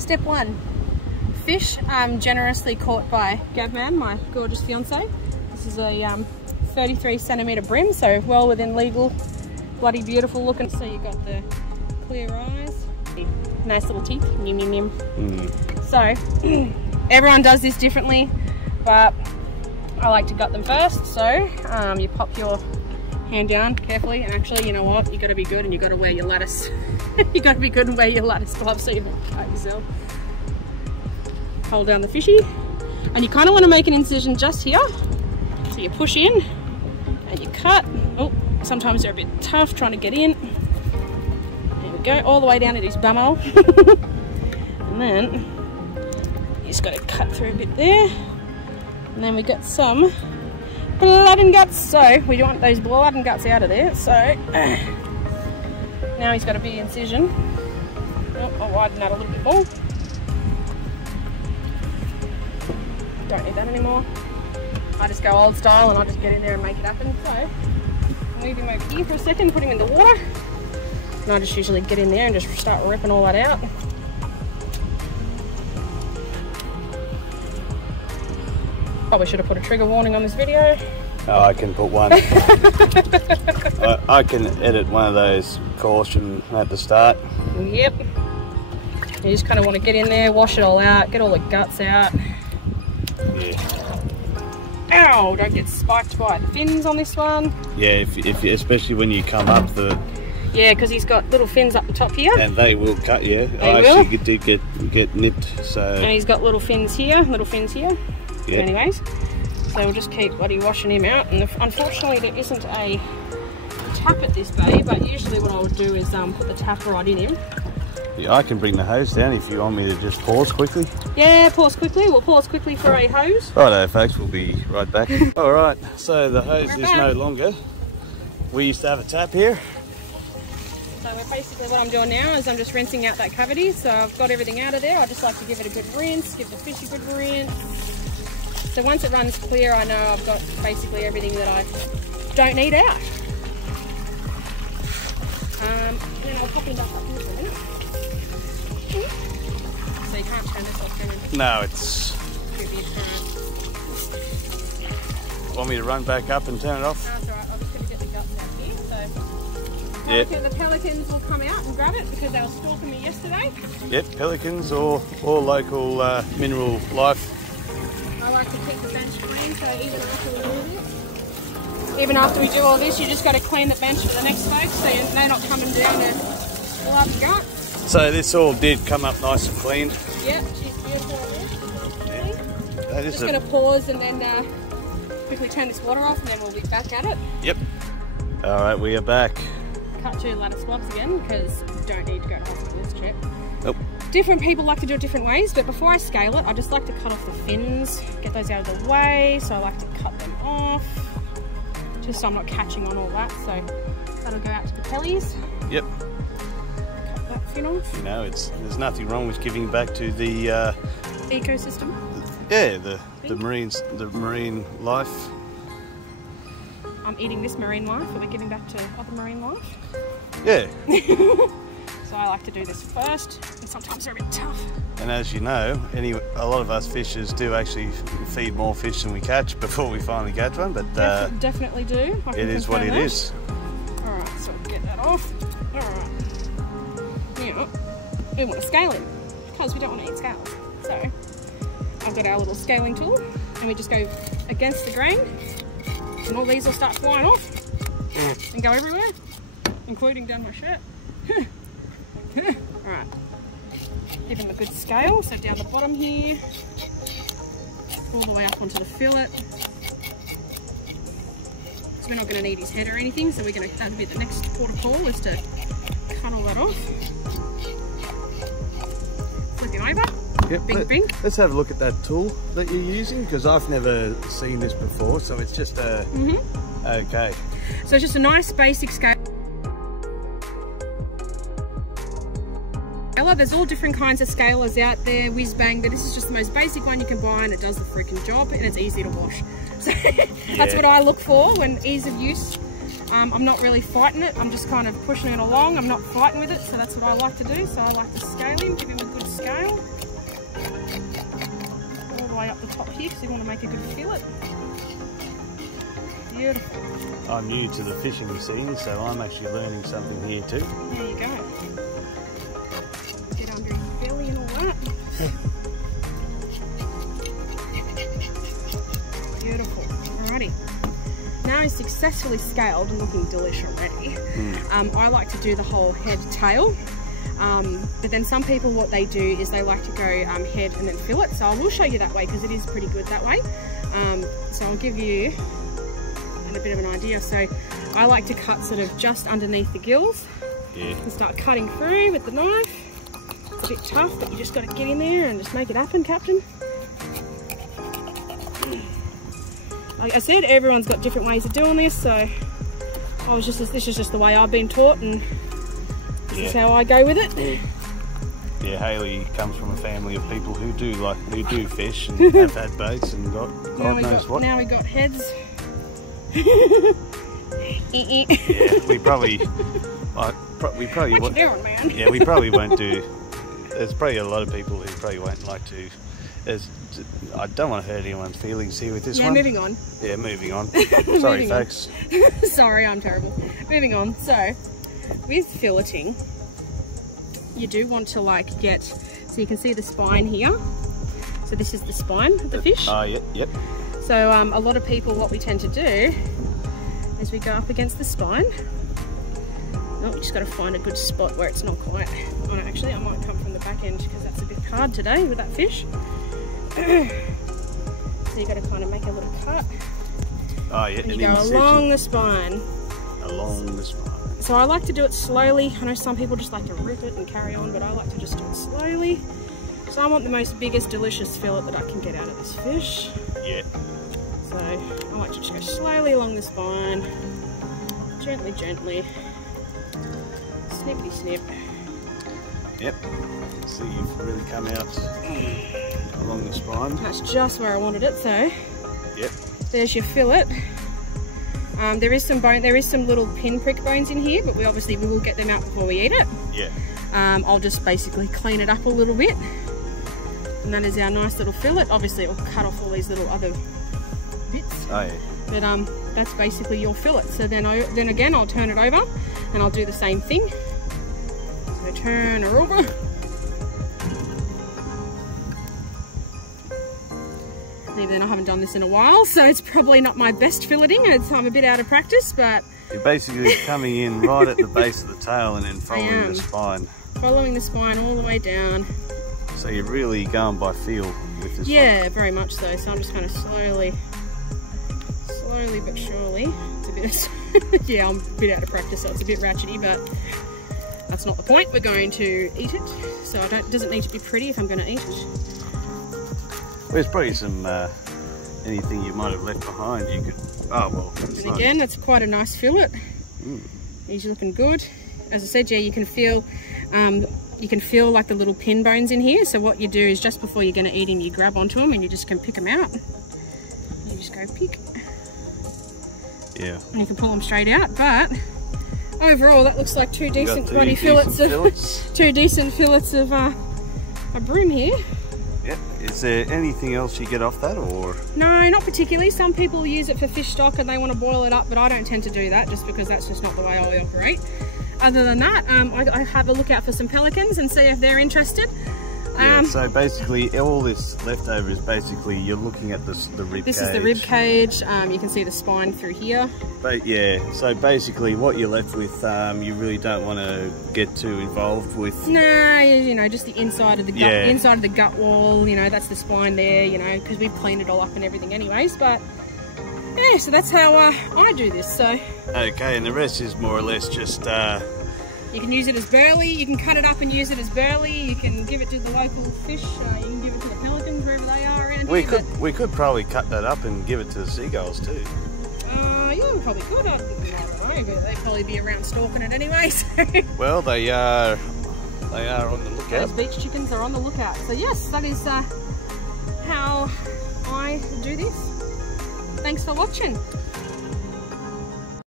Step 1. Fish generously caught by Gavman, my gorgeous fiance. This is a 33 centimetre brim, so well within legal. Bloody beautiful looking. So you got the clear eyes, nice little teeth. Yum, yum, yum. So everyone does this differently, but I like to gut them first. So you pop your hand down carefully, and actually, you know what? You got to be good, and you got to wear your lattice. You got to be good and wear your lattice gloves so you don't cut yourself. Hold down the fishy, and you kind of want to make an incision just here. So you push in and you cut. Oh, sometimes they're a bit tough trying to get in. There we go, all the way down to his bumhole. And then you just got to cut through a bit there. And then we got some blood and guts. So we want those blood and guts out of there. So now he's got a big incision. Oh, I'll widen that a little bit more. Don't need that anymore. I just go old style and I just get in there and make it happen. So I'll leave him over here for a second, put him in the water, and I just usually get in there and just start ripping all that out. Probably should have put a trigger warning on this video. Oh, I can put one. I can edit one of those caution at the start. Yep. You just kind of want to get in there, wash it all out, get all the guts out. Yeah. Ow! Don't get spiked by the fins on this one. Yeah, if especially when you come up the. Yeah, because he's got little fins up the top here. And they will cut you. They will. Actually did get nipped, so. And he's got little fins here, little fins here. Yep. Anyways, so we'll just keep bloody washing him out. And unfortunately, there isn't a tap at this bay, but usually what I would do is put the tap right in him. Yeah, I can bring the hose down if you want me to just pause quickly. Yeah, pause quickly. We'll pause quickly for a hose. Righto, folks, we'll be right back. All right, so the hose is no longer. We used to have a tap here. So basically what I'm doing now is I'm just rinsing out that cavity. So I've got everything out of there. I just like to give it a good rinse, give the fish a good rinse. So once it runs clear, I know I've got basically everything that I don't need out. Then I'll pop him back up here for a minute. So you can't turn this off, can you? No, it's. Want me to run back up and turn it off? No, it's alright. I'm just going to get the guts out here. So Yep. the pelicans will come out and grab it because they were stalking me yesterday. Yep, pelicans or local mineral life. I like to keep the bench clean, so even after we do all this, you just got to clean the bench for the next folks, so they're not coming down and pull up the gut. So this all did come up nice and clean. Yep, she's beautiful. Yeah. That is just going to pause and then quickly turn this water off, and then we'll be back at it. Yep. All right, we are back. Cut 2 lattice swabs again because you don't need to go to hospital this trip. Nope. Different people like to do it different ways, but before I scale it, I just like to cut off the fins, get those out of the way. So I like to cut them off, just so I'm not catching on all that. So that'll go out to the pellies. Yep. Cut that fin off. You know, there's nothing wrong with giving back to the ecosystem. Yeah, the marine life. I'm eating this marine life, but we're giving back to other marine life. Yeah. So I like to do this first, and sometimes they're a bit tough. And as you know, a lot of us fishers do actually feed more fish than we catch before we finally catch one, but definitely do. It is what it is. Alright, so we'll get that off. Alright. Now, we want to scale him, because we don't want to eat scales. So, I've got our little scaling tool, and we just go against the grain, and all these will start flying off, and go everywhere, including down my shirt. Alright, give him a good scale, so down the bottom here, all the way up onto the fillet. So we're not going to need his head or anything, so that'll be the next port of call, is to cut all that off. Flip him over. Yep, Bink. Let's have a look at that tool that you're using, because I've never seen this before, so it's just a... Okay. So it's just a nice basic scale. There's all different kinds of scalers out there, whiz bang, but this is just the most basic one you can buy, and it does the freaking job, and it's easy to wash. So that's what I look for when ease of use. I'm not really fighting it, I'm just kind of pushing it along. I'm not fighting with it, so that's what I like to do. So I like to scale him, give him a good scale. All the way up the top here, because you want to make a good fillet. Beautiful. I'm new to the fishing scene, so I'm actually learning something here too. There you go. Get under his belly and all that. Beautiful. Alrighty. Now he's successfully scaled and looking delish already. I like to do the whole head tail. But then some people, what they do is they like to go head and then fillet. So I will show you that way because it is pretty good that way. So I'll give you a bit of an idea. So I like to cut sort of just underneath the gills. Yeah. And start cutting through with the knife. It's a bit tough, but you just got to get in there and just make it happen, Captain. Like I said, everyone's got different ways of doing this, so this is just the way I've been taught, and this is how I go with it. Yeah, Hayley comes from a family of people who do fish and have had boats and got God knows what. Now we got heads. Yeah, we probably what you doing, man? Yeah, we probably won't do. There's probably a lot of people who probably won't like to. I don't want to hurt anyone's feelings here with this one. Yeah, moving on. Yeah, moving on. Sorry, folks. Sorry, I'm terrible. Moving on. So, with filleting, you do want to get, so you can see the spine here. So this is the spine of the fish. Yep. So a lot of people, what we tend to do is we go up against the spine. Oh, we just got to find a good spot where it's not quite. Oh no, actually I might come from the back end because that's a bit hard today with that fish. So you got to kind of make a little cut. Oh yeah, and you go along the spine. Along the spine. So I like to do it slowly. I know some people just like to rip it and carry on, but I like to just do it slowly. So I want the most biggest delicious fillet that I can get out of this fish. Yeah. So I like to just go slowly along the spine. Gently, gently. Snippy snip. Yep. So you've really come out along the spine. That's just where I wanted it. So. Yep. There's your fillet. There is some little pinprick bones in here, but we will get them out before we eat it. Yeah. I'll just basically clean it up a little bit, and that is our nice little fillet. Obviously, it'll cut off all these little other bits. Oh yeah. But that's basically your fillet. So then again, I'll turn it over, and I'll do the same thing. So turn her over. Even I haven't done this in a while, so it's probably not my best filleting. I'm a bit out of practice, but you're basically coming in right at the base of the tail and then following the spine. Following the spine all the way down. So you're really going by feel with this one. Yeah, very much so. So I'm just kind of slowly but surely. It's a bit, yeah, I'm a bit out of practice, so it's a bit ratchety, but that's not the point. We're going to eat it, so it doesn't need to be pretty if I'm going to eat it. There's probably some anything you might have left behind. You could. Oh well. And again, that's quite a nice fillet. He's looking good. As I said, yeah, you can feel like the little pin bones in here. So what you do is just before you're going to eat him, you grab onto them and you just can pick them out. You just go pick. Yeah. And you can pull them straight out. But overall, that looks like two decent bloody fillets. Two decent fillets of a bream here. Yep. Is there anything else you get off that, or? No, not particularly. Some people use it for fish stock and they want to boil it up, but I don't tend to do that just because that's just not the way I operate. Other than that, I have a look out for some pelicans and see if they're interested. Yeah, so basically all this leftover is basically you're looking at the rib cage. This is the rib cage. You can see the spine through here. But yeah, so basically what you're left with, you really don't want to get too involved with. No, you know, just the inside of the gut, inside of the gut wall. You know, that's the spine there. You know, because we've cleaned it all up and everything, anyways. But yeah, so that's how I do this. So. Okay, and the rest is more or less just. You can use it as burley, you can cut it up and use it as burley, you can give it to the local fish, you can give it to the pelicans wherever they are around here. We could probably cut that up and give it to the seagulls too. Yeah, we probably could. I don't know, but they'd probably be around stalking it anyway. So. Well, they are on the lookout. Those beach chickens are on the lookout. So yes, that is how I do this. Thanks for watching.